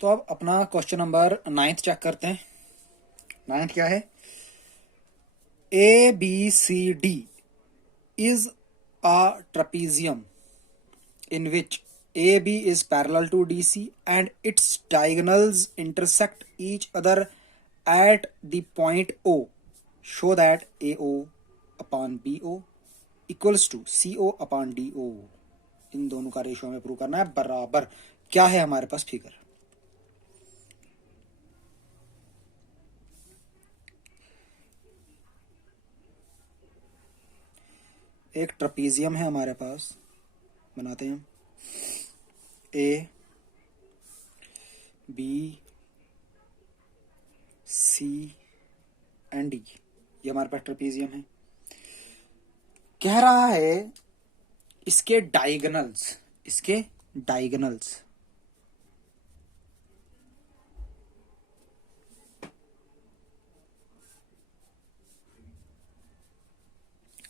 तो अब अपना क्वेश्चन नंबर 9 चेक करते हैं। 9 क्या है? A B C D is a trapezium in which AB is parallel to DC and its diagonals intersect each other at the point O. Show that AO upon BO equals to CO upon DO. इन दोनों का ratio हमें prove करना है बराबर। क्या है हमारे पास figure? एक ट्रपीजियम है हमारे पास, बनाते हैं। A B C and D, ये हमारे पास ट्रपीजियम है। कह रहा है इसके डायगोनल्स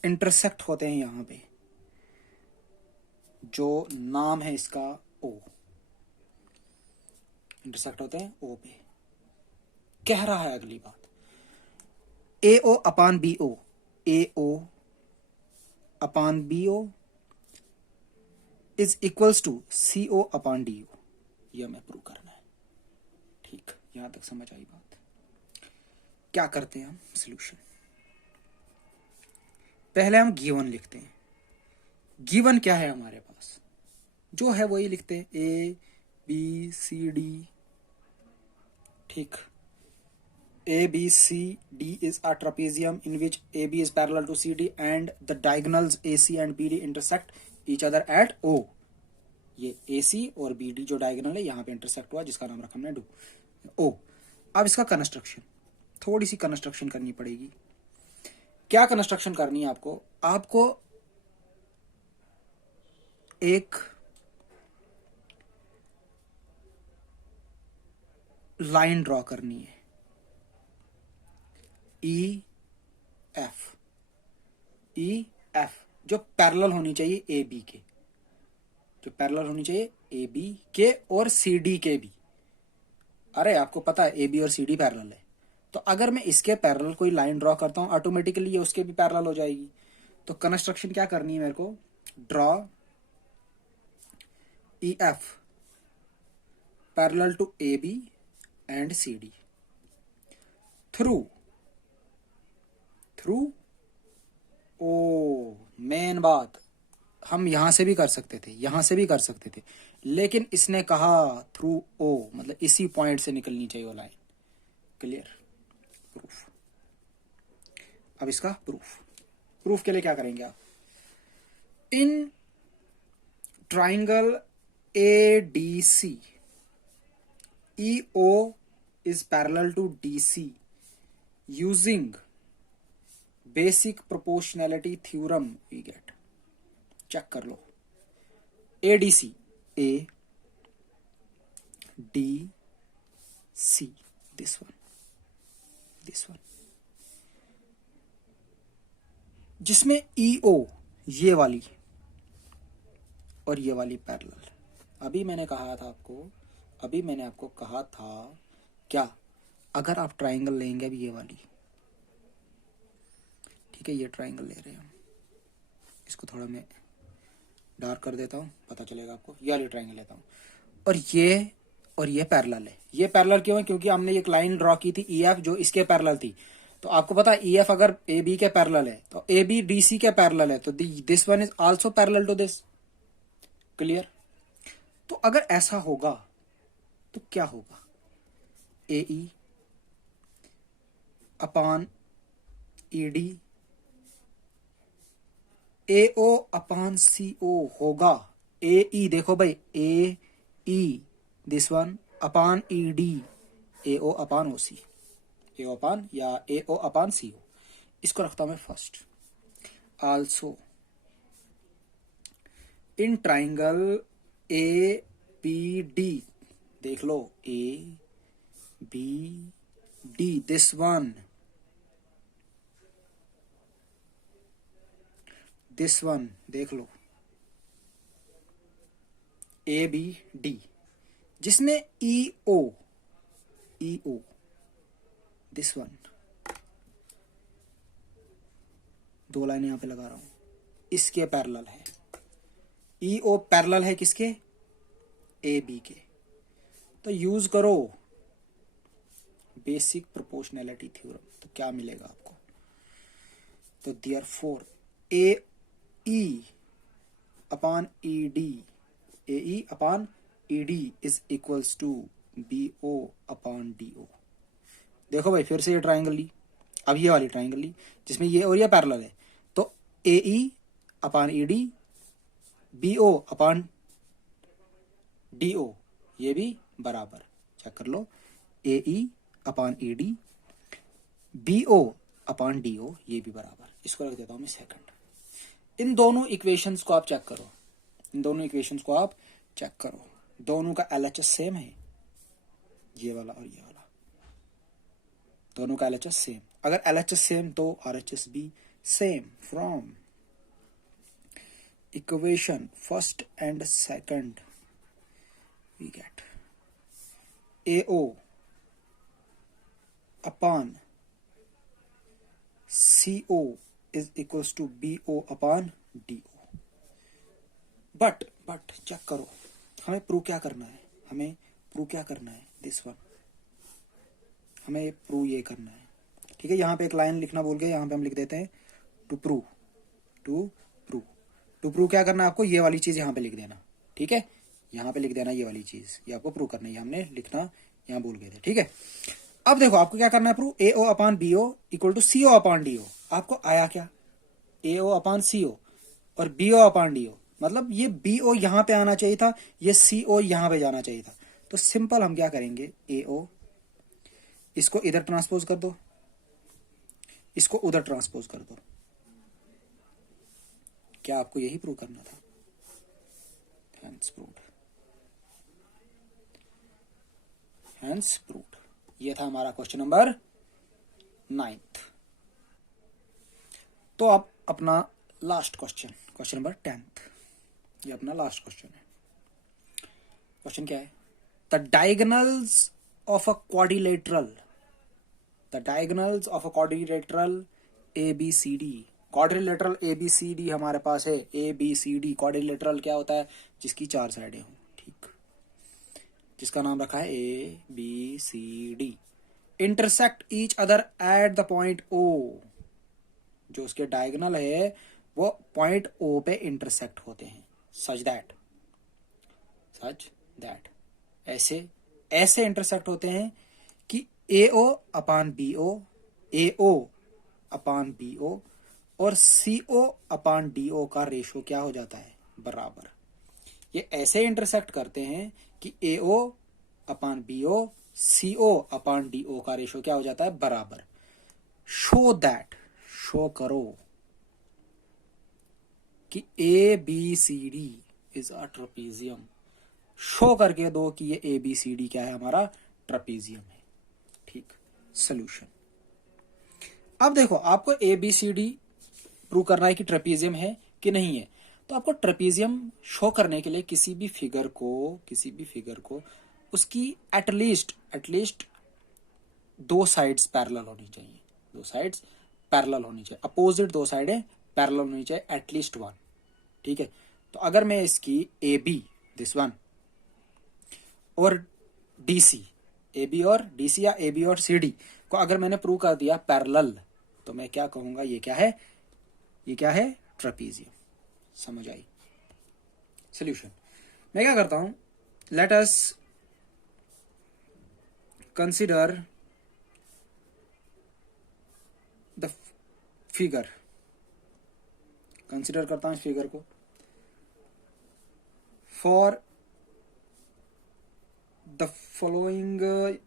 इंटरसेक्ट होते हैं यहां पे, जो नाम है इसका ओ, इंटरसेक्ट होते हैं ओ पे। कह रहा है अगली बात, A O upon B O, A O upon B O is equals to C O upon D O. यह हमें प्रूव करना है। ठीक, यहां तक समझ आई बात। क्या करते हैं हम? सोल्यूशन पहले हम गिवन लिखते हैं। गिवन क्या है हमारे पास? जो है वही लिखते हैं, ए बी सी डी। ठीक, A B C D is a trapezium in which A B is parallel to C D and the diagonals A C and B D intersect each other at O. ये A सी और B D जो diagonal है यहां पे intersect हुआ, जिसका नाम रखा हमने डू ओ। अब इसका कंस्ट्रक्शन, थोड़ी सी कंस्ट्रक्शन करनी पड़ेगी। क्या कंस्ट्रक्शन करनी है आपको? आपको एक लाइन ड्रॉ करनी है, ई एफ, जो पैरेलल होनी चाहिए ए बी के, जो पैरेलल होनी चाहिए ए बी के और सी डी के भी। अरे आपको पता है ए बी और सी डी पैरेलल है, तो अगर मैं इसके पैरेलल कोई लाइन ड्रॉ करता हूं ऑटोमेटिकली ये उसके भी पैरेलल हो जाएगी। तो कंस्ट्रक्शन क्या करनी है मेरे को? Draw E F parallel to A B and C D through O. मेन बात, हम यहां से भी कर सकते थे, यहां से भी कर सकते थे, लेकिन इसने कहा थ्रू ओ, मतलब इसी पॉइंट से निकलनी चाहिए वो लाइन। क्लियर? प्रूफ। अब इसका प्रूफ के लिए क्या करेंगे आप? In triangle A D C E O is parallel to D C using basic proportionality theorem we get. Check कर लो, A D C, A D C, this one जिसमें ई ओ ये वाली और ये वाली पैरेलल। अभी मैंने आपको कहा था क्या? अगर आप ट्राइंगल लेंगे अभी ये वाली, ठीक है, ये ट्राइंगल ले रहे हैं हम, इसको थोड़ा मैं डार्क कर देता हूँ, पता चलेगा आपको। ये वाली ट्राइंगल लेता हूँ और ये पैरेलल है। ये पैरेलल क्यों है? क्योंकि हमने एक लाइन ड्रॉ की थी ई एफ जो इसके पैरेलल थी। तो आपको पता है ई एफ अगर ए बी के पैरेलल है तो ए बी डी सी के पैरेलल है, तो this one is also parallel to this. Clear? तो अगर ऐसा होगा तो क्या होगा? ए ई अपान ई डी ए ओ अपान सी ओ होगा। ए ई देखो भाई, A E this one upon E D A O upon O C, A O upon या ए ओ अपान सी ओ। इसको रखता हूं मैं first. Also in triangle A B D, देख लो A B D this one देख लो, ए बी डी जिसमें EO दिस वन, दो लाइन यहां पे लगा रहा हूं, इसके पैरेलल है। EO पैरेलल है किसके? AB के। तो यूज करो बेसिक प्रोपोर्शनैलिटी थ्योरम, तो क्या मिलेगा आपको? तो therefore AE upon ED, AE upon ED is equals to BO upon DO। देखो भाई फिर से ये ट्राइंगल ली, अब ये वाली ट्राइंगल ली जिसमें ये और ये पैरेलल है, तो AE upon ED, BO upon DO, ये भी बराबर, चेक कर लो, AE upon ED, BO upon DO, ये भी बराबर। इसको रख देता हूं मैं सेकंड। इन दोनों इक्वेशंस को आप चेक करो, इन दोनों इक्वेशंस को आप चेक करो, दोनों का LHS सेम है, ये वाला और ये वाला, दोनों का LHS सेम। अगर LHS सेम तो RHS भी same. From equation first and second we get AO upon CO is equals to BO upon DO। But check करो, हमें प्रूव क्या करना है, हमें प्रूव क्या करना है, दिस वन, हमें प्रूव ये करना है। ठीक है, यहाँ पे एक लाइन लिखना भूल गए, यहाँ पे हम लिख देते हैं टू प्रूव, टू प्रूव क्या करना है आपको, ये वाली चीज यहाँ पे लिख देना। ठीक है, यहाँ पे लिख देना ये वाली चीज, ये आपको प्रूव करना है, हमने लिखना यहाँ भूल गए थे। ठीक है, अब देखो आपको क्या करना है prove, AO upon BO equal to CO upon DO। आपको आया क्या, AO अपॉन CO और BO अपॉन DO, मतलब ये BO यहाँ पे आना चाहिए था, ये CO यहाँ पे जाना चाहिए था। तो सिंपल हम क्या करेंगे, AO इसको इधर ट्रांसपोज कर दो, इसको उधर ट्रांसपोज कर दो। क्या आपको यही प्रूव करना था? Hence proved, hence proved। ये था हमारा क्वेश्चन नंबर 9th। तो अब अपना last question, question number 10th, ये अपना लास्ट क्वेश्चन है। क्वेश्चन क्या है, the diagonals of a quadrilateral, the diagonals of a quadrilateral ABCD, quadrilateral ABCD हमारे पास है, ABCD क्वाड्रिलेटरल क्या होता है, जिसकी 4 साइडें हों, ठीक, जिसका नाम रखा है ABCD, intersect each other at the point O, जो उसके डायगोनल है वो पॉइंट O पे इंटरसेक्ट होते हैं, सच दैट ऐसे इंटरसेक्ट होते हैं कि AO upon BO, AO upon BO और CO अपॉन DO का रेशो क्या हो जाता है, बराबर। ये ऐसे इंटरसेक्ट करते हैं कि AO upon BO, CO upon DO का रेशो क्या हो जाता है, बराबर। शो दैट, शो करो कि ABCD is a trapezium, show करके दो कि ये ABCD क्या है, हमारा ट्रेपेजियम है। ठीक, सोल्यूशन। अब देखो आपको ABCD प्रूव करना है कि ट्रेपेजियम है कि नहीं है, तो आपको ट्रेपेजियम शो करने के लिए किसी भी फिगर को उसकी एटलीस्ट 2 साइड्स पैरेलल होनी चाहिए, 2 साइड्स पैरेलल होनी चाहिए, अपोजिट 2 साइडें पैरेलल होनी चाहिए, एटलीस्ट 1। ठीक है, तो अगर मैं इसकी AB दिस वन और DC, AB और DC या AB और CD को अगर मैंने प्रूव कर दिया पैरेलल, तो मैं क्या कहूंगा, ये क्या है, ट्रेपेजियम। समझ आई? सोल्यूशन मैं क्या करता हूं, let us consider the figure, consider करता हूं इस फिगर को, for the following,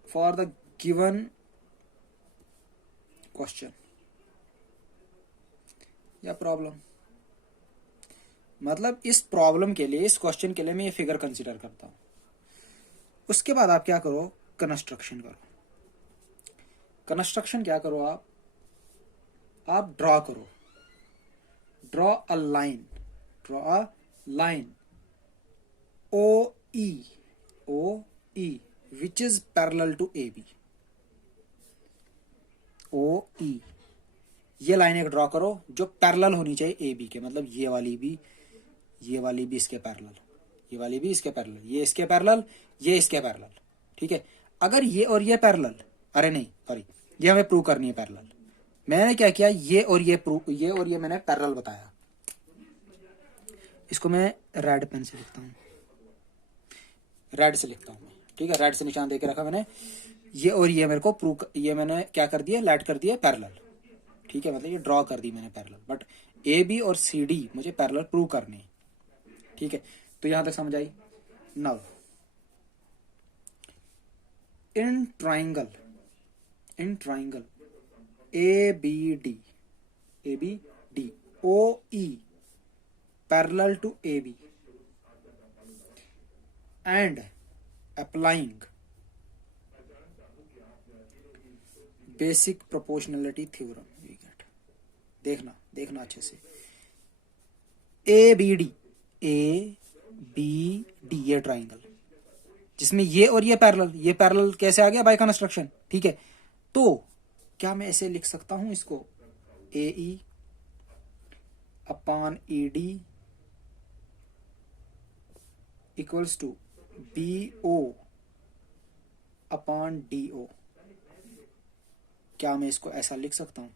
for the given question या प्रॉब्लम, मतलब इस प्रॉब्लम के लिए, इस क्वेश्चन के लिए मैं ये फिगर कंसिडर करता हूं। उसके बाद आप क्या करो, कंस्ट्रक्शन करो। कंस्ट्रक्शन क्या करो, आप ड्रॉ करो, draw a line OE E which is parallel to A B, O E, ये लाइन एक ड्रॉ करो जो पैरेलल होनी चाहिए ए बी के, मतलब ये वाली भी इसके पैरेलल, ये वाली भी इसके पैरेलल, ये इसके पैरेलल, ये इसके पैरेलल, ठीक है। अगर ये और ये पैरेलल, अरे नहीं सॉरी, ये हमें प्रूव करनी है पैरेलल। मैंने क्या किया, ये और ये मैंने पैरेलल बताया। इसको मैं रेड पेन से लिखता हूँ, रेड से लिखता हूँ मैं, ठीक है, रेड से निशान देके रखा मैंने। ये और ये मेरे को प्रूव, ये मैंने क्या कर दिया, लेट कर दिया पैरेलल, ठीक है, मतलब ये ड्रॉ कर दी मैंने पैरेलल, बट ए बी और सी डी मुझे पैरेलल प्रूव करनी है, ठीक है। तो यहां तक समझ आई। Now in triangle A B D O E parallel to A B and applying basic proportionality theorem, we get, देखना अच्छे से, ए बी डी ये ट्राइंगल जिसमें ये और ये पैरेलल कैसे आ गया, बाय कंस्ट्रक्शन, ठीक है। तो क्या मैं ऐसे लिख सकता हूं इसको, A E upon E D equals to B O upon D O, क्या मैं इसको ऐसा लिख सकता हूं,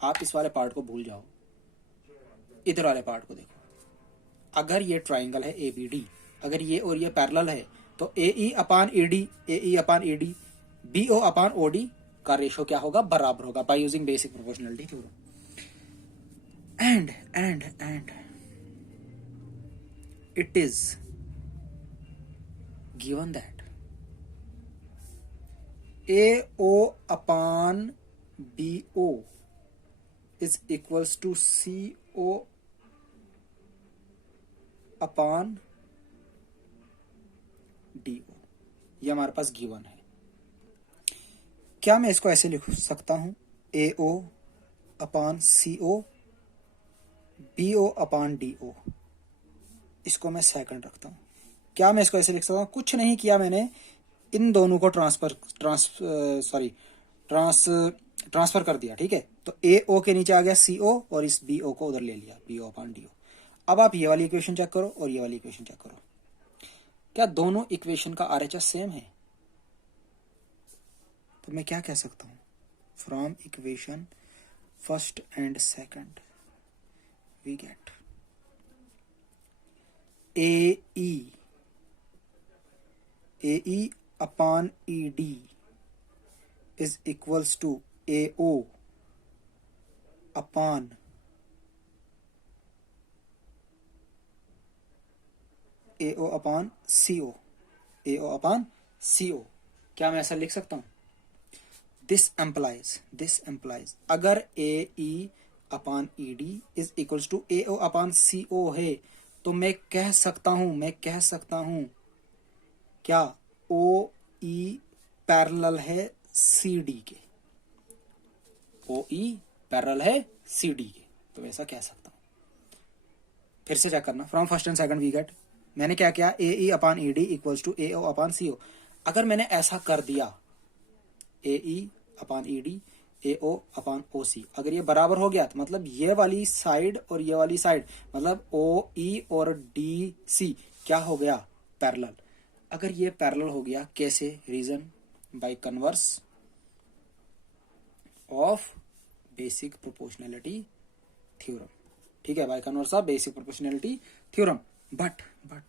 आप इस वाले पार्ट को भूल जाओ, इधर वाले पार्ट को देखो। अगर ये ट्राइंगल है ए बी डी, अगर ये और ये पैरेलल है, तो A E upon E D B O upon O D का रेशो क्या होगा, बराबर होगा, by using basic proportionality theorem. And it is given that A O upon B O is equals to CO upon DO, ये हमारे पास given है। क्या मैं इसको ऐसे लिख सकता हूं, AO upon CO BO upon DO, इसको मैं सेकंड रखता हूं। क्या मैं इसको ऐसे लिख सकता हूं, कुछ नहीं किया मैंने, इन दोनों को ट्रांसफर कर दिया, ठीक है। तो ए ओ के नीचे आ गया सी ओ और इस बी ओ को उधर ले लिया, B O upon D O. अब आप ये वाली इक्वेशन चेक करो और ये वाली इक्वेशन चेक करो, क्या दोनों इक्वेशन का आरएचएस सेम है? तो मैं क्या कह सकता हूं, from equation first and second we get A E upon E D is equals to AO upon CO, क्या मैं ऐसा लिख सकता हूं? दिस एम्प्लाइज अगर AE upon ED is equals to AO upon CO है, तो मैं कह सकता हूं क्या OE पैरेलल है CD के, OE पैरेलल है CD के, तो ऐसा कह सकता हूं। फिर से चेक करना, from first and second we get, मैंने क्या किया, AE upon ED equals to AO upon CO। अगर मैंने ऐसा कर दिया, AE upon ED AO upon OC, अगर ये बराबर हो गया तो मतलब ये वाली साइड और ये वाली साइड, मतलब OE और DC क्या हो गया, पैरेलल। अगर ये पैरेलल हो गया, कैसे, reason by converse of basic proportionality theorem, ठीक है, by converse of basic proportionality theorem. But हम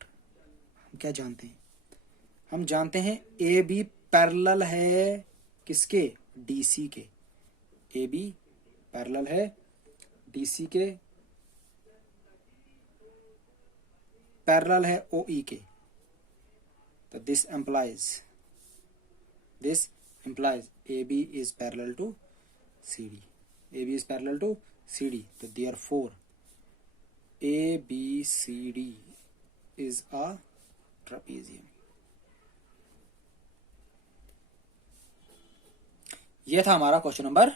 क्या जानते हैं, हम जानते हैं ए बी पैरेलल है किसके, डीसी के, ए बी पैरेलल है डीसी के, पैरेलल है ओई के। तो this implies AB is parallel to CD. AB is parallel to CD. So therefore ABCD is a trapezium. यह था हमारा क्वेश्चन नंबर